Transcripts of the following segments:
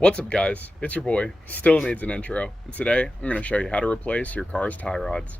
What's up guys, it's your boy, still needs an intro, and today I'm going to show you how to replace your car's tie rods.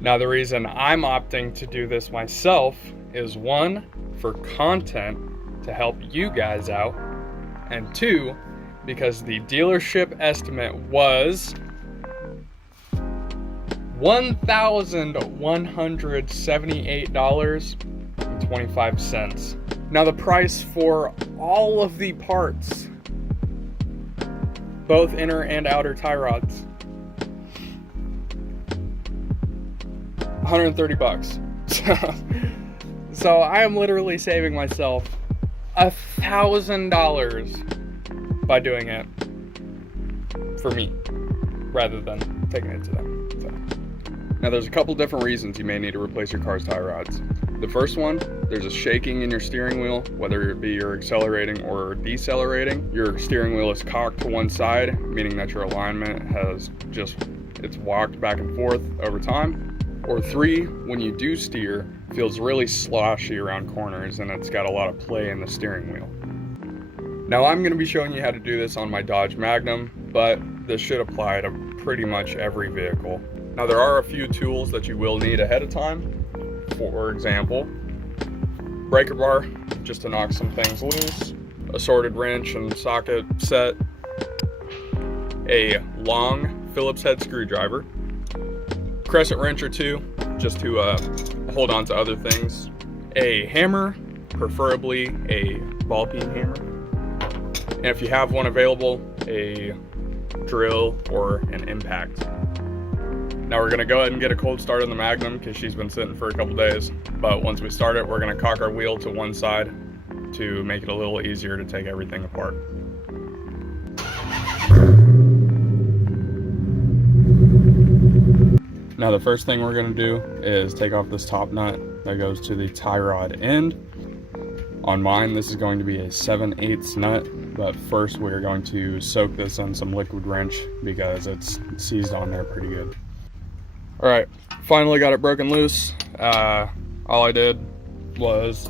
Now the reason I'm opting to do this myself is one, for content to help you guys out, and two, because the dealership estimate was $1,178.25. Now the price for all of the parts, both inner and outer tie rods, $130. So I am literally saving myself $1,000 by doing it for me, rather than taking it to them. So. Now there's a couple different reasons you may need to replace your car's tie rods. The first one, there's a shaking in your steering wheel, whether it be you're accelerating or decelerating. Your steering wheel is cocked to one side, meaning that your alignment has it's walked back and forth over time. Or three, when you do steer, it feels really sloshy around corners and it's got a lot of play in the steering wheel. Now I'm going to be showing you how to do this on my Dodge Magnum, but this should apply to pretty much every vehicle. Now there are a few tools that you will need ahead of time. For example, breaker bar, just to knock some things loose, assorted wrench and socket set, a long Phillips head screwdriver, crescent wrench or two, just to hold on to other things, a hammer, preferably a ball peen hammer, and if you have one available, a drill or an impact. Now we're gonna go ahead and get a cold start on the Magnum because she's been sitting for a couple days. But once we start it, we're gonna cock our wheel to one side to make it a little easier to take everything apart. Now the first thing we're gonna do is take off this top nut that goes to the tie rod end. On mine, this is going to be a 7/8 nut, but first we're going to soak this in some liquid wrench because it's seized on there pretty good. All right, finally got it broken loose. All I did was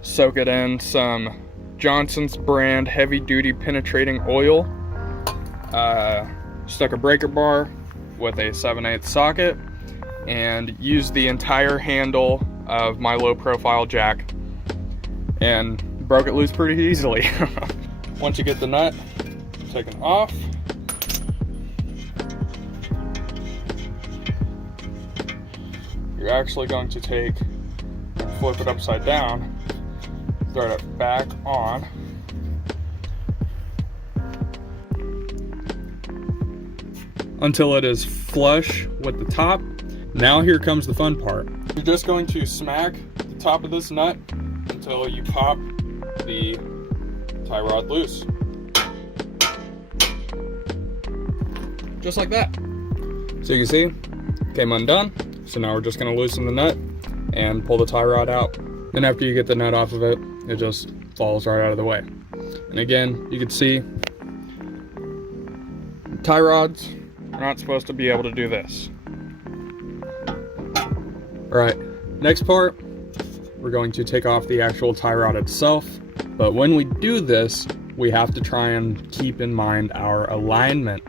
soak it in some Johnson's brand heavy duty penetrating oil. Stuck a breaker bar with a 7/8 socket and used the entire handle of my low profile jack and broke it loose pretty easily. Once you get the nut taken off, you're actually going to take and flip it upside down, throw it back on, until it is flush with the top. Now here comes the fun part. You're just going to smack the top of this nut until you pop the tie rod loose. Just like that. So you can see, came undone. So now we're just going to loosen the nut and pull the tie rod out. And after you get the nut off of it, it just falls right out of the way. And again, you can see tie rods are not supposed to be able to do this. All right, next part, we're going to take off the actual tie rod itself. But when we do this, we have to try and keep in mind our alignment.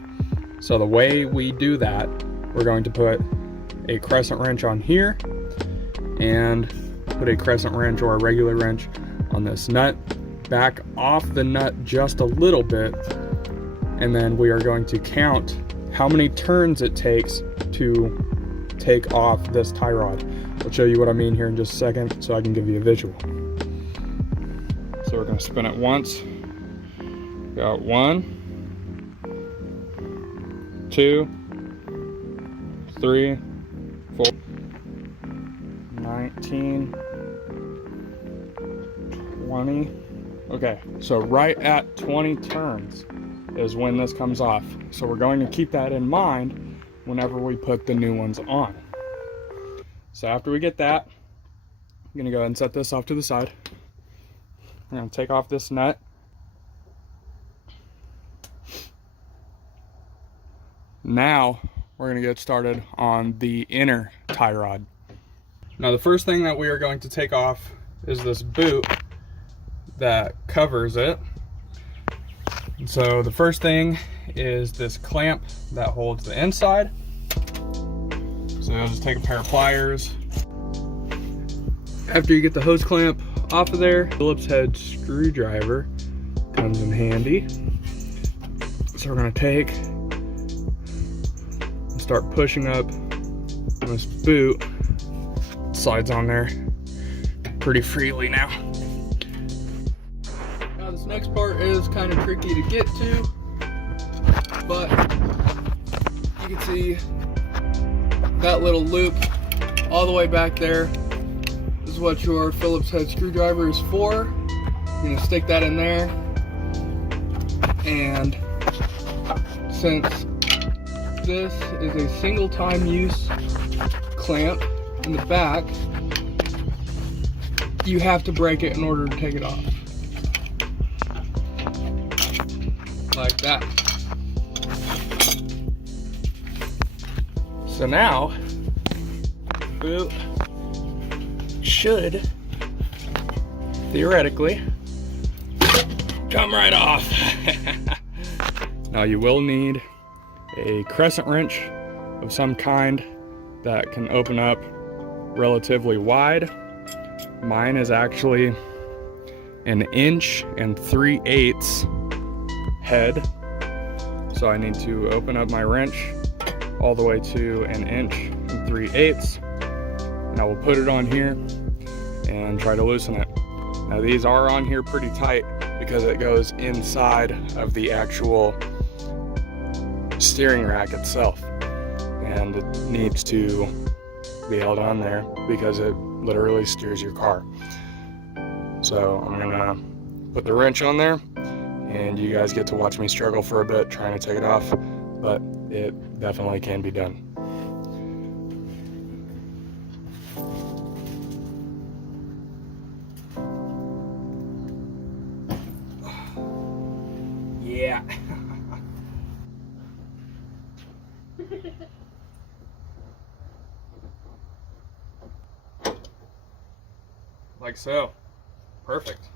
So the way we do that, we're going to put a crescent wrench on here and put a crescent wrench or a regular wrench on this nut, back off the nut just a little bit, and then we are going to count how many turns it takes to take off this tie rod. I'll show you what I mean here in just a second so I can give you a visual. So we're going to spin it once. Got 1, 2, 3, 4, 19, 20. Okay, so right at 20 turns is when this comes off. So we're going to keep that in mind whenever we put the new ones on. So after we get that, I'm gonna go ahead and set this off to the side. I'm gonna take off this nut. Now we're going to get started on the inner tie rod. Now the first thing that we are going to take off is this boot that covers it. And so the first thing is this clamp that holds the inside. So I'll just take a pair of pliers. After you get the hose clamp off of there, Phillips head screwdriver comes in handy. So we're gonna take and start pushing up this boot. It slides on there pretty freely now. Now this next part is kind of tricky to get to, but you can see that little loop all the way back there is what your Phillips head screwdriver is for. You're gonna stick that in there, and since this is a single time use clamp in the back, you have to break it in order to take it off. Like that. So now, boot should theoretically come right off. Now you will need a crescent wrench of some kind that can open up relatively wide. Mine is actually 1 3/8 head. So I need to open up my wrench all the way to 1 3/8. And I will put it on here and try to loosen it. Now these are on here pretty tight because it goes inside of the actual steering rack itself, and it needs to be held on there because it literally steers your car. So I'm gonna put the wrench on there, and you guys get to watch me struggle for a bit trying to take it off, but it definitely can be done. Yeah. Like so. Perfect.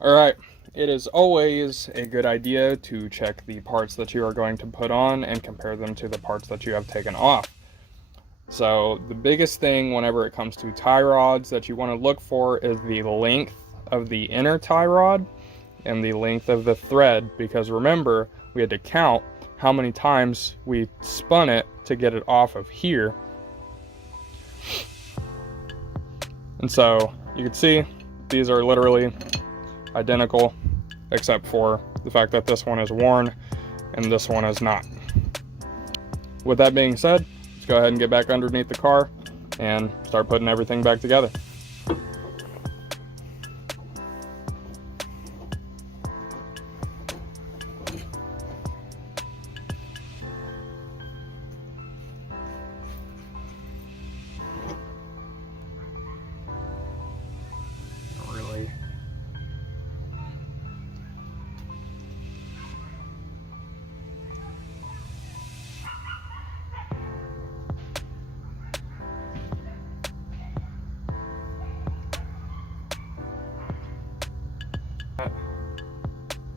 All right. It is always a good idea to check the parts that you are going to put on and compare them to the parts that you have taken off. So the biggest thing whenever it comes to tie rods that you want to look for is the length of the inner tie rod and the length of the thread, because remember, we had to count how many times we spun it to get it off of here. And so you can see these are literally identical, except for the fact that this one is worn and this one is not. With that being said, let's go ahead and get back underneath the car and start putting everything back together.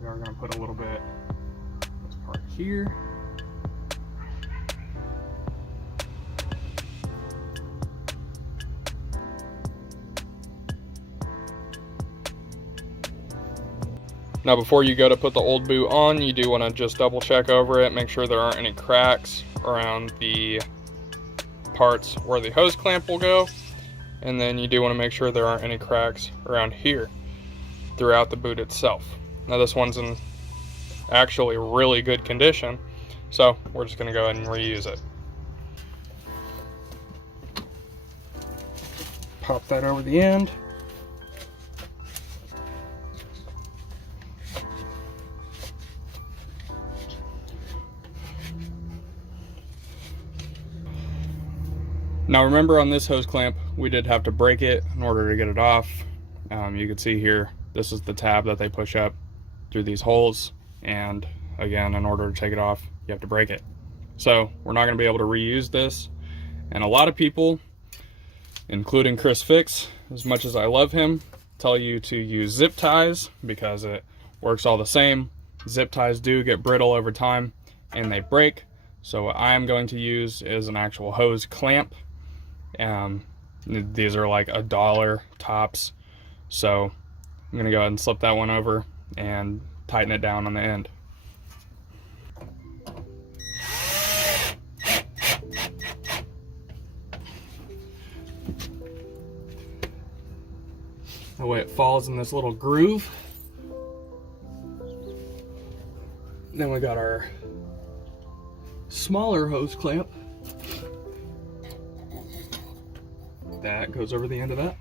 We are going to put a little bit this part here. Now before you go to put the old boot on, you do want to just double check over it, make sure there aren't any cracks around the parts where the hose clamp will go, and then you do want to make sure there aren't any cracks around here throughout the boot itself. Now this one's in actually really good condition, so we're just going to go ahead and reuse it. Pop that over the end. Now remember, on this hose clamp, we did have to break it in order to get it off. You can see here, this is the tab that they push up through these holes, and again, in order to take it off, you have to break it. So we're not going to be able to reuse this. And a lot of people, including Chris Fix, as much as I love him, tell you to use zip ties because it works all the same. Zip ties do get brittle over time and they break. So what I'm going to use is an actual hose clamp. These are like $1 tops. So I'm going to go ahead and slip that one over and tighten it down on the end. That way it falls in this little groove. Then we got our smaller hose clamp. That goes over the end of that.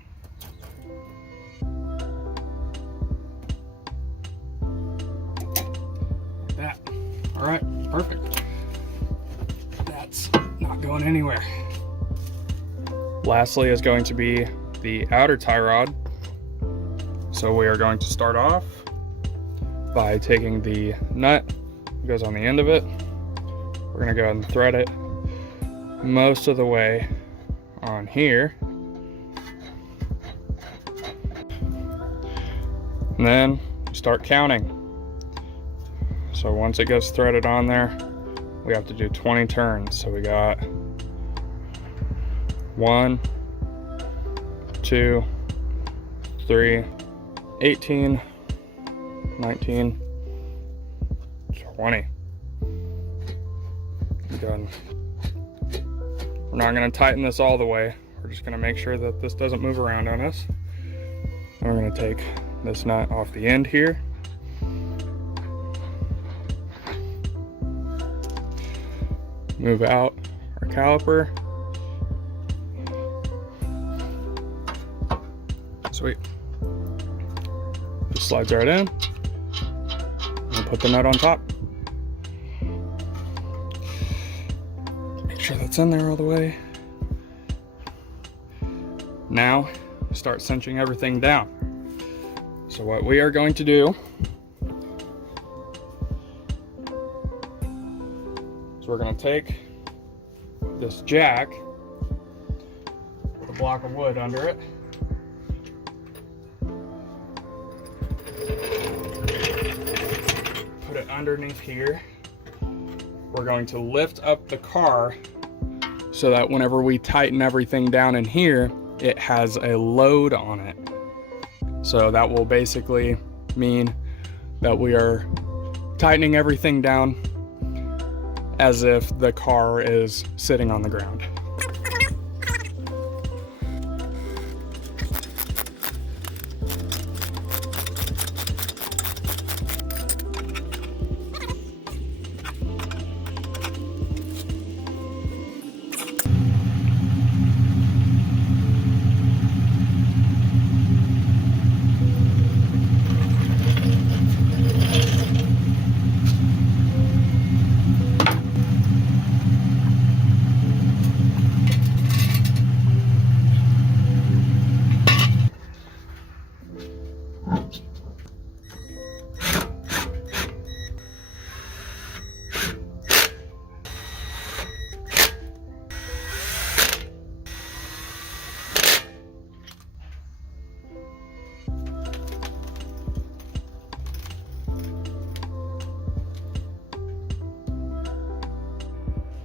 Like that. All right, perfect. That's not going anywhere. Lastly is going to be the outer tie rod. So we are going to start off by taking the nut that goes on the end of it. We're going to go ahead and thread it most of the way on here. And then start counting. So once it gets threaded on there, we have to do 20 turns. So we got 1, 2, 3, 18, 19, 20. Done. We're not going to tighten this all the way. We're just going to make sure that this doesn't move around on us. And we're going to take this nut off the end here. Move out our caliper. Sweet. Just slides right in. And put the nut on top. Make sure that's in there all the way. Now, start cinching everything down. So what we are going to do is we're going to take this jack with a block of wood under it. Put it underneath here. We're going to lift up the car so that whenever we tighten everything down in here, it has a load on it. So that will basically mean that we are tightening everything down as if the car is sitting on the ground.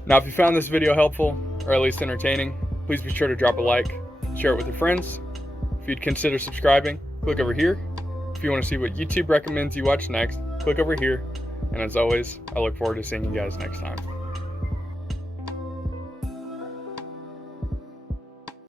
Now, if you found this video helpful, or at least entertaining, please be sure to drop a like, share it with your friends. If you'd consider subscribing, click over here. If you want to see what YouTube recommends you watch next, click over here. And as always, I look forward to seeing you guys next time.